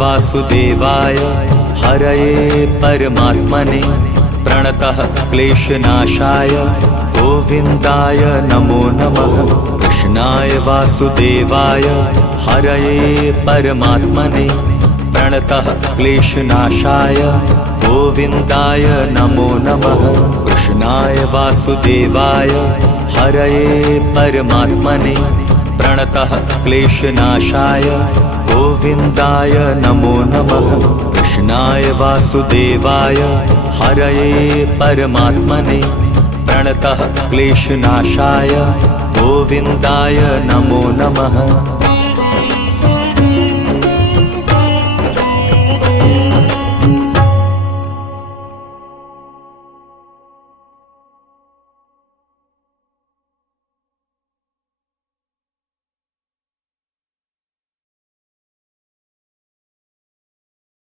वासुदेवाय हरये परमात्मने प्रणतः क्लेशनाशाय गोविन्दाय नमो नमः। कृष्णाय वासुदेवाय हरये परमात्मने प्रणतः क्लेशनाशाय गोविन्दाय नमो नमः। कृष्णाय वासुदेवाय हरये परमात्मने प्रणतः क्लेशनाशाय गोविन्दाय नमो नमः। कृष्णाय वासुदेवाय हरये परमात्मने प्रणतः क्लेशनाशाय गोविन्दाय नमो नमः।